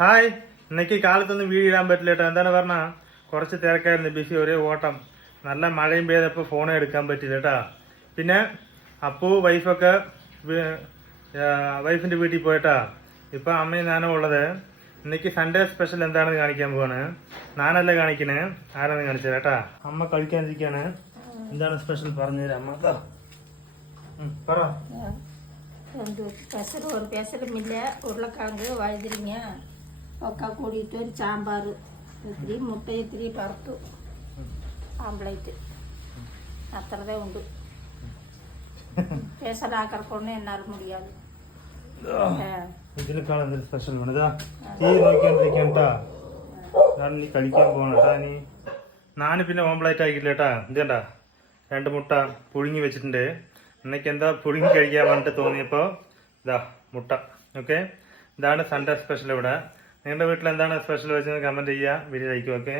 Hi, ഇന്നേക്ക് കാലത്തൊന്നും video ഇടാൻ പറ്റില്ല കേട്ടോ. എന്താണ് പറഞ്ഞാൽ കുറച്ച് തിരക്കായിരുന്നു, ബിസി, ഒരേ ഓട്ടം. നല്ല മഴയും പെയ്തപ്പോൾ ഫോൺ എടുക്കാൻ പറ്റില്ല കേട്ടോ. പിന്നെ അപ്പു വൈഫൊക്കെ വൈഫിന്റെ വീട്ടിൽ പോയിട്ടാ. ഇപ്പൊ അമ്മയും ഞാനും ഉള്ളത്. ഇന്നേക്ക് സൺഡേ സ്പെഷ്യൽ എന്താണെന്ന് കാണിക്കാൻ പോവാണ്. ഞാനല്ല കാണിക്കണേ, ആരാന്ന് കാണിച്ചത് കേട്ടാ. അമ്മ കഴിക്കാനിരിക്കാണ്. എന്താണ് സ്പെഷ്യൽ പറഞ്ഞുതരാം അമ്മ. പറ. പെസലുമില്ല, ഉരുളക്കിഴങ്ങ്, വഴുതിരിങ്ങ ഒക്കെ കൂടിയിട്ട് ഒരു സാമ്പാർ, ഇത്തിരി മുട്ട, ഇത്തിരി വറുത്തു, ആംപ്ലേറ്റ്, അത്രതേ ഉണ്ട്. പെസലാക്കറക്കൊണ്ട് എന്നാലും മുടിയാതെ. ഇതിനേക്കാൾ എന്തൊരു സ്പെഷ്യൽ വേണതാ. തീ നോക്കിക്കൊണ്ടിരിക്കാട്ടാ. ഞാൻ നീ കഴിക്കാൻ പോകണട്ടാ. നീ ഞാൻ പിന്നെ ഓംപ്ലേറ്റ് ആക്കില്ല കേട്ടാ. ഇതേണ്ടാ, 2 മുട്ട പുഴുങ്ങി വെച്ചിട്ടുണ്ട്. എന്നൊക്കെ എന്താ പുഴുങ്ങി കഴിക്കാൻ വേണ്ടിട്ട് തോന്നിയപ്പോ ഇതാ മുട്ട. ഓക്കെ, ഇതാണ് സൺഡേ സ്പെഷ്യൽ ഇവിടെ. നിങ്ങളുടെ വീട്ടിൽ എന്താണ് സ്പെഷ്യൽ വെച്ചത് കമന്റ് ചെയ്യുക, വീഡിയോ അയക്കും. ഓക്കെ.